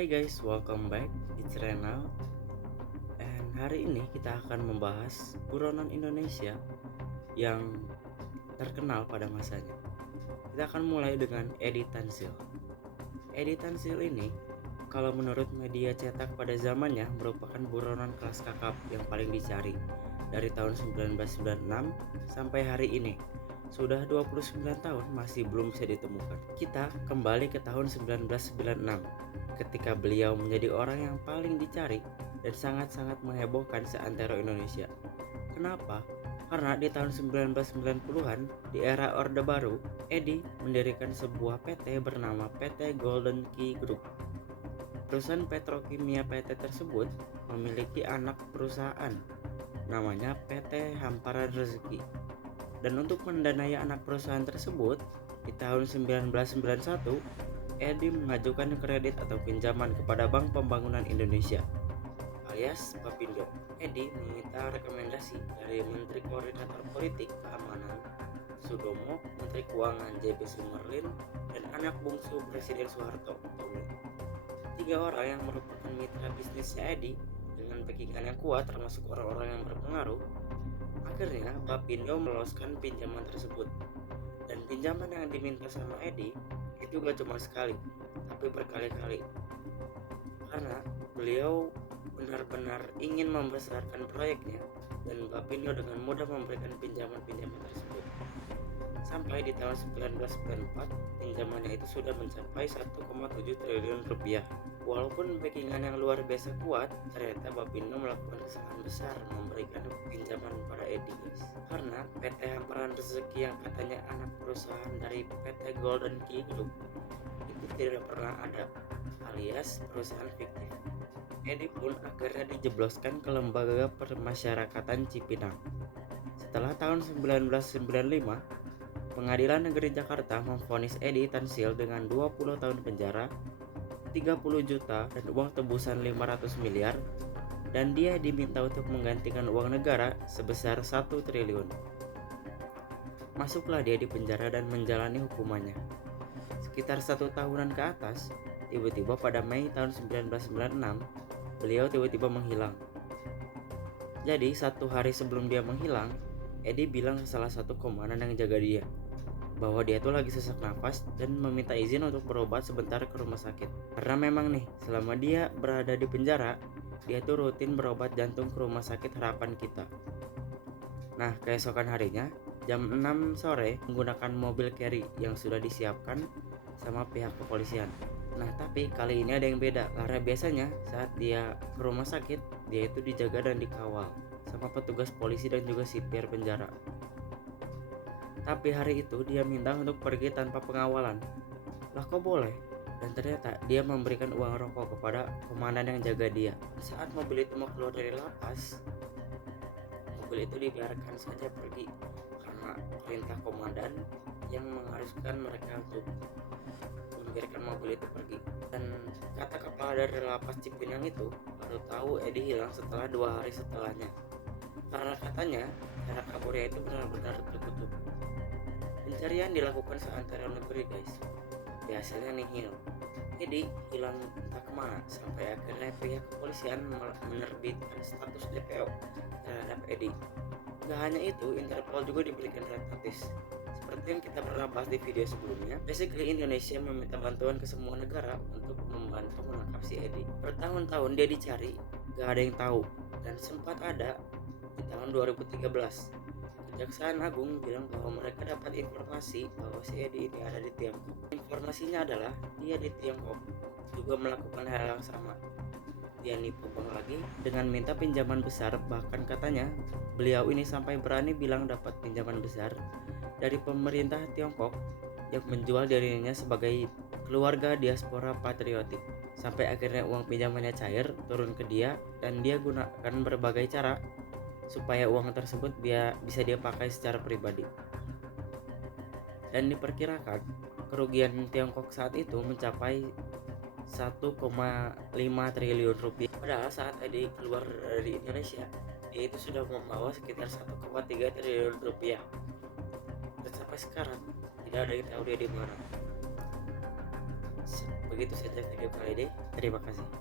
Hai guys, welcome back. It's Renal. And hari ini kita akan membahas buronan Indonesia yang terkenal pada masanya. Kita akan mulai dengan Edi Tansil. Edi Tansil ini, kalau menurut media cetak pada zamannya, merupakan buronan kelas kakap yang paling dicari dari tahun 1996 sampai hari ini. Sudah 29 tahun masih belum bisa ditemukan. Kita kembali ke tahun 1996 ketika beliau menjadi orang yang paling dicari dan sangat-sangat menghebohkan seantero Indonesia. Kenapa? Karena di tahun 1990-an, di era Orde Baru, Edi mendirikan sebuah PT bernama PT Golden Key Group. Perusahaan petrokimia PT tersebut memiliki anak perusahaan namanya PT Hamparan Rezeki. Dan untuk mendanai anak perusahaan tersebut, di tahun 1991, Edi mengajukan kredit atau pinjaman kepada Bank Pembangunan Indonesia alias Bapindo. Edi meminta rekomendasi dari Menteri Koordinator Politik Keamanan Sudomo, Menteri Keuangan JB Sumarlin, dan anak bungsu Presiden Soeharto, Tommy. Tiga orang yang merupakan mitra bisnisnya Edi dengan backingan yang kuat termasuk orang-orang yang berpengaruh. Akhirnya Bapindo meloloskan pinjaman tersebut. Dan pinjaman yang diminta sama Edi itu gak cuma sekali, tapi berkali-kali. Karena beliau benar-benar ingin membesarkan proyeknya, dan Bapindo dengan mudah memberikan pinjaman-pinjaman tersebut. Sampai di tahun 1994, pinjamannya itu sudah mencapai 1,7 triliun rupiah. Walaupun backingan yang luar biasa kuat, ternyata Bapindo melakukan kesalahan besar memberikan pinjaman pada Edi, guys. Karena PT Hamparan Rezeki yang katanya anak perusahaan dari PT Golden Key Group itu tidak pernah ada, alias perusahaan fiktif. Edi pun akhirnya dijebloskan ke Lembaga Permasyarakatan Cipinang. Setelah tahun 1995, Pengadilan Negeri Jakarta memvonis Edi Tansil dengan 20 tahun penjara, 30 juta dan uang tebusan 500 miliar, dan dia diminta untuk menggantikan uang negara sebesar 1 triliun. Masuklah dia di penjara dan menjalani hukumannya. Sekitar 1 tahunan ke atas, tiba-tiba pada Mei tahun 1996, beliau tiba-tiba menghilang. Jadi 1 hari sebelum dia menghilang, Edi bilang ke salah satu komandan yang jaga dia bahwa dia tuh lagi sesak nafas dan meminta izin untuk berobat sebentar ke rumah sakit. Karena memang nih, selama dia berada di penjara, dia tuh rutin berobat jantung ke rumah sakit Harapan Kita. Nah, keesokan harinya, jam 6 sore menggunakan mobil carry yang sudah disiapkan sama pihak kepolisian. Nah, tapi kali ini ada yang beda karena biasanya saat dia ke rumah sakit, dia itu dijaga dan dikawal sama petugas polisi dan juga sipir penjara. Tapi hari itu dia minta untuk pergi tanpa pengawalan. Lah kok boleh? Dan ternyata dia memberikan uang rokok kepada komandan yang jaga dia. Saat mobil itu mau keluar dari lapas, mobil itu dibiarkan saja pergi karena perintah komandan yang mengharuskan mereka untuk membiarkan mobil itu pergi. Dan kata kepala dari lapas Cipinang itu baru tahu Edi hilang setelah 2 hari setelahnya. Karena katanya cara kaburnya itu benar-benar tertutup. Pencarian dilakukan seantero negeri, guys. Hasilnya nihil. Edi hilang entah kemana sampai akhirnya pihak kepolisian menerbitkan status DPO terhadap Edi. Gak hanya itu, Interpol juga diberikan red notice. Seperti yang kita pernah bahas di video sebelumnya, basically Indonesia meminta bantuan ke semua negara untuk membantu menangkap si Edi. Bertahun-tahun dia dicari, gak ada yang tahu, dan sempat ada di tahun 2013. Kejaksaan Agung bilang bahwa mereka dapat informasi bahwa si Edi ini ada di Tiongkok. Informasinya adalah dia di Tiongkok juga melakukan hal yang sama. Dia nipu bank lagi dengan minta pinjaman besar, bahkan katanya beliau ini sampai berani bilang dapat pinjaman besar dari pemerintah Tiongkok yang menjual dirinya sebagai keluarga diaspora patriotik. Sampai akhirnya uang pinjamannya cair, turun ke dia, dan dia gunakan berbagai cara supaya uang tersebut bisa dia pakai secara pribadi. Dan diperkirakan kerugian Tiongkok saat itu mencapai 1,5 triliun rupiah. Padahal saat Edi keluar dari Indonesia, dia itu sudah membawa sekitar 1,3 triliun rupiah. Dan sampai sekarang tidak ada yang tahu dia di mana. Begitu saja video kali ini. Terima kasih.